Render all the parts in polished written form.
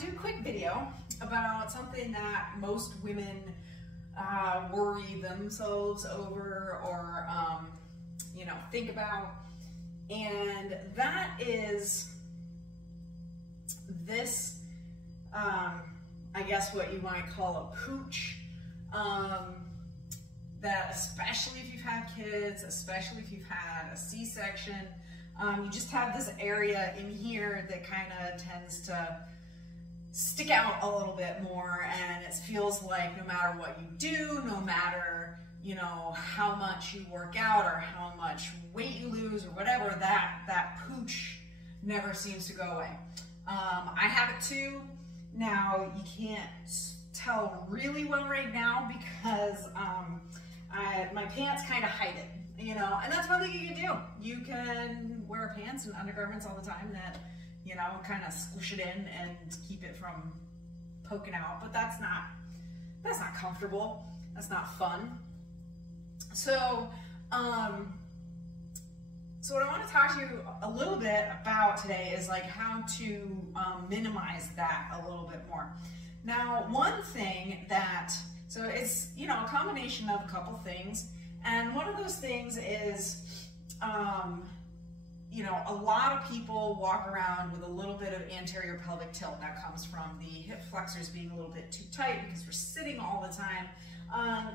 to do a quick video about something that most women worry themselves over or, you know, think about. And that is this, I guess what you might call a pooch. That especially if you've had kids, especially if you've had a C-section, you just have this area in here that kind of tends to stick out a little bit more, and it feels like no matter what you do, no matter, you know, how much you work out or how much weight you lose or whatever, that pooch never seems to go away. I have it too. Now, you can't tell really well right now because my pants kind of hide it, you know, and that's one thing you can do. You can wear pants and undergarments all the time that, you know, kind of squish it in and keep it from poking out, but that's not comfortable. That's not fun. So, so what I want to talk to you a little bit about today is like how to minimize that a little bit more. Now, one thing that, so it's, you know, a combination of a couple things, and one of those things is, you know, a lot of people walk around with a little bit of anterior pelvic tilt. That comes from the hip flexors being a little bit too tight because we're sitting all the time,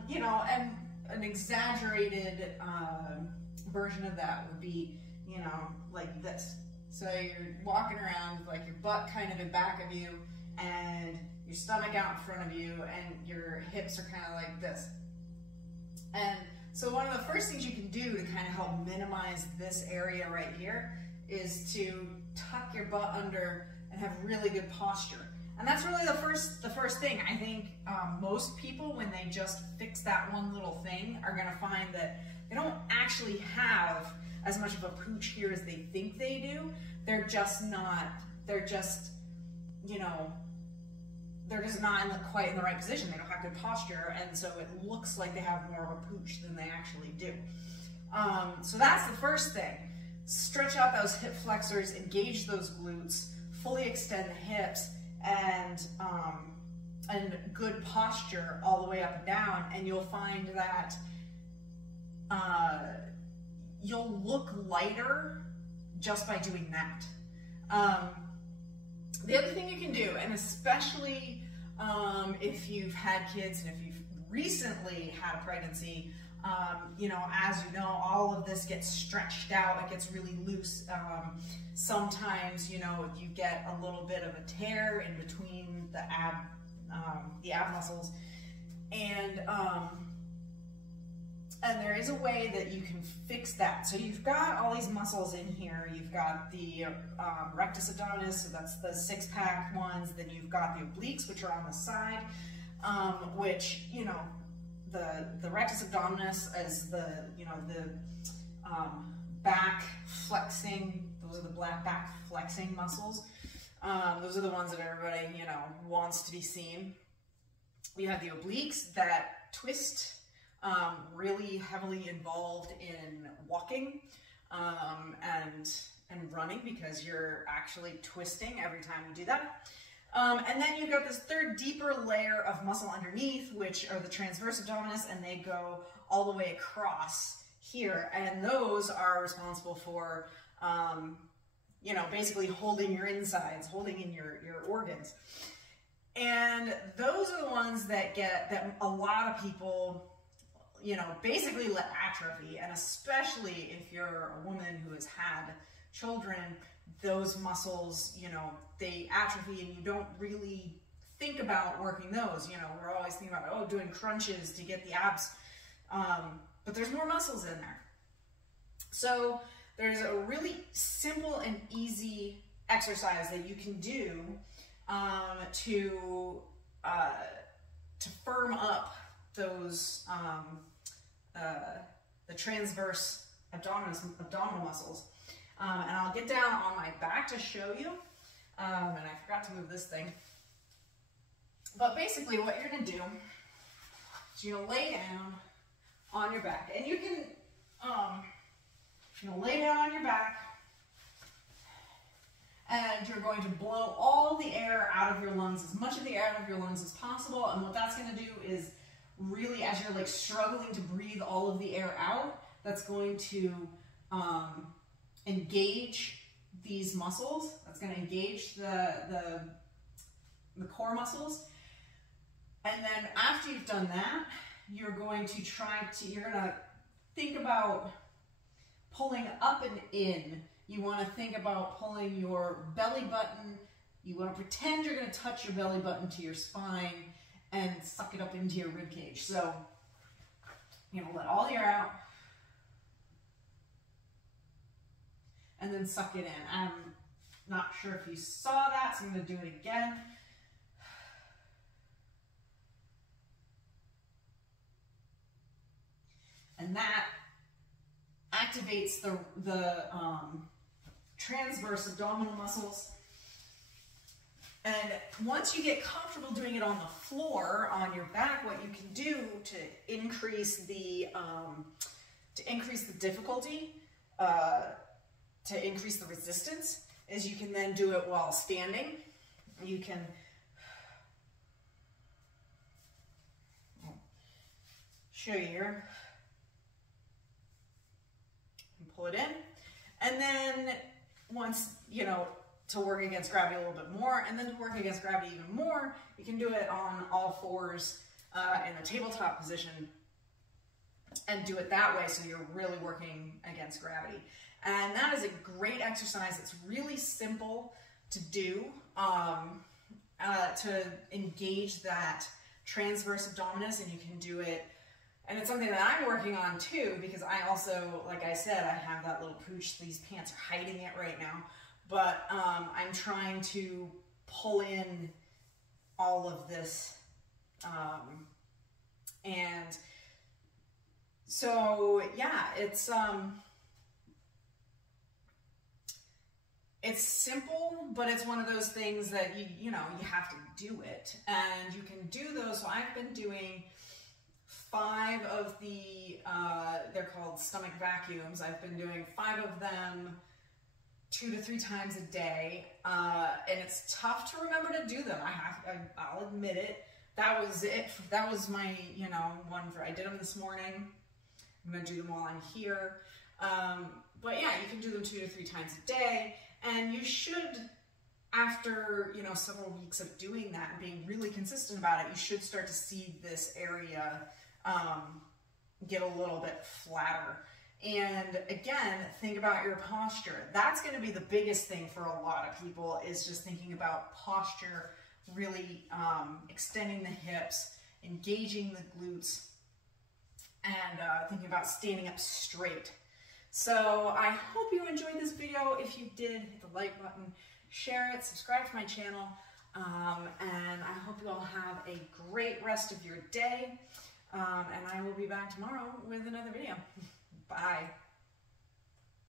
you know, and an exaggerated version of that would be, you know, like this. So you're walking around with like your butt kind of in back of you and your stomach out in front of you and your hips are kind of like this. And so one of the first things you can do to kind of help minimize this area right here is to tuck your butt under and have really good posture. And that's really the first thing. I think most people, when they just fix that one little thing, are gonna find that they don't actually have as much of a pooch here as they think they do. They're just not, you know, they're just not quite in the right position. They don't have good posture, and so it looks like they have more of a pooch than they actually do. So that's the first thing. Stretch out those hip flexors, engage those glutes, fully extend the hips, and good posture all the way up and down, and you'll find that you'll look lighter just by doing that. The other thing you can do, and especially if you've had kids and if you've recently had a pregnancy, you know, as you know, all of this gets stretched out, it gets really loose. Sometimes, you know, you get a little bit of a tear in between the ab muscles, and there is a way that you can fix that. So you've got all these muscles in here. You've got the rectus abdominis, so that's the six-pack ones. Then you've got the obliques, which are on the side, which, you know, the rectus abdominis is the, you know, the back flexing. Those are the back flexing muscles. Those are the ones that everybody, you know, wants to be seen. We have the obliques that twist. Really heavily involved in walking and running because you're actually twisting every time you do that. And then you've got this third deeper layer of muscle underneath, which are the transverse abdominis, and they go all the way across here. And those are responsible for, you know, basically holding your insides, holding in your organs. And those are the ones that a lot of people, you know, basically let atrophy, and especially if you're a woman who has had children, those muscles, you know, they atrophy and you don't really think about working those. You know, we're always thinking about, oh, doing crunches to get the abs, but there's more muscles in there. So there's a really simple and easy exercise that you can do to firm up those the transverse abdominal muscles. And I'll get down on my back to show you. And I forgot to move this thing. But basically what you're gonna do is you're gonna lay down on your back. And you can, you're gonna lay down on your back. and you're going to blow all the air out of your lungs, as much of the air out of your lungs as possible. And what that's going to do is really, as you're like struggling to breathe all of the air out, that's going to engage these muscles. That's going to engage the core muscles. And then after you've done that, you're going to you're going to think about pulling up and in. You want to think about pulling your belly button. You want to pretend you're going to touch your belly button to your spine and suck it up into your rib cage. So, you know, let all the air out and then suck it in. I'm not sure if you saw that, so I'm going to do it again. And that activates the transverse abdominal muscles. And once you get comfortable doing it on the floor, on your back, what you can do to increase the difficulty, to increase the resistance, is you can then do it while standing. You can show you here. Pull it in, and then once, you know, to work against gravity a little bit more, and then to work against gravity even more, you can do it on all fours in a tabletop position and do it that way, so you're really working against gravity. And that is a great exercise. It's really simple to do to engage that transverse abdominis, and you can do it. And it's something that I'm working on too, because I also, like I said, I have that little pooch. These pants are hiding it right now. But I'm trying to pull in all of this. And so, yeah, it's simple, but it's one of those things that you know, you have to do it. And you can do those. So I've been doing 5 of the, they're called stomach vacuums. I've been doing 5 of them 2 to 3 times a day, and it's tough to remember to do them. I'll admit it. That was it. That was my, you know, I did them this morning. I'm gonna do them while I'm here. But yeah, you can do them 2 to 3 times a day, and you should, after, you know, several weeks of doing that and being really consistent about it, you should start to see this area get a little bit flatter. And again, think about your posture. That's going to be the biggest thing for a lot of people, is just thinking about posture, really extending the hips, engaging the glutes, and thinking about standing up straight. So I hope you enjoyed this video. If you did, hit the like button, share it, subscribe to my channel, and I hope you all have a great rest of your day. And I will be back tomorrow with another video. Bye.